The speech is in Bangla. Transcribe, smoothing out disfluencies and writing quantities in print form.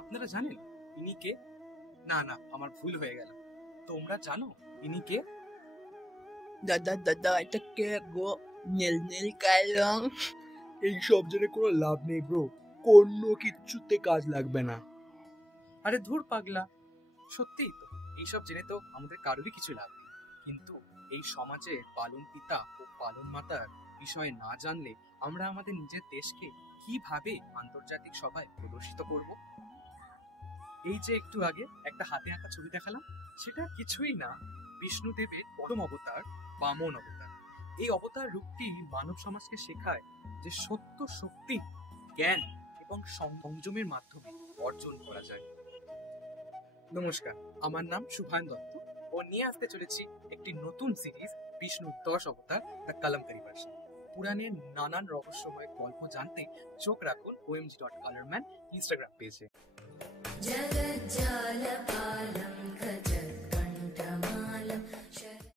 আপনারা জানেন ইনি কে? না না, আমার ভুল হয়ে গেল। তোমরা জানো ইনি কে? দাদা এটা কে গো? নীল নীল গায়ের রং। এই সব জেনে কোনো লাভ নেই ব্রো, কোনো কিচ্ছুতে কাজ লাগবে না। আরে ধুর পাগলা, সত্যিই তো এইসব জেনে তো আমাদের কারোরই কিছু লাভ নেই। কিন্তু এই সমাজে পালন পিতা ও পালন মাতার বিষয়ে না জানলে আমরা আমাদের নিজের দেশকে কিভাবে আন্তর্জাতিক সভায় প্রদর্শিত করব? এই যে একটু আগে একটা হাতে আঁকা ছবি দেখালাম, সেটা কিছুই না, বিষ্ণুদেবের প্রথম অবতার বামন অবতার। এই অবতার রূপটি মানব সমাজকে শেখায় যে সত্য শক্তি, জ্ঞান এবং সংযমের মাধ্যমে অর্জন করা যায়। নমস্কার, আমার নাম শুভান দত্ত ও নিয়ে আসতে চলেছি একটি নতুন সিরিজ, বিষ্ণুর 10 অবতার দ্য কালামকারী ভার্সন। পুরাণের নানান রহস্যময় গল্প জানতে চোখ রাখুন OMG.colorman ইনস্টাগ্রাম পেজে।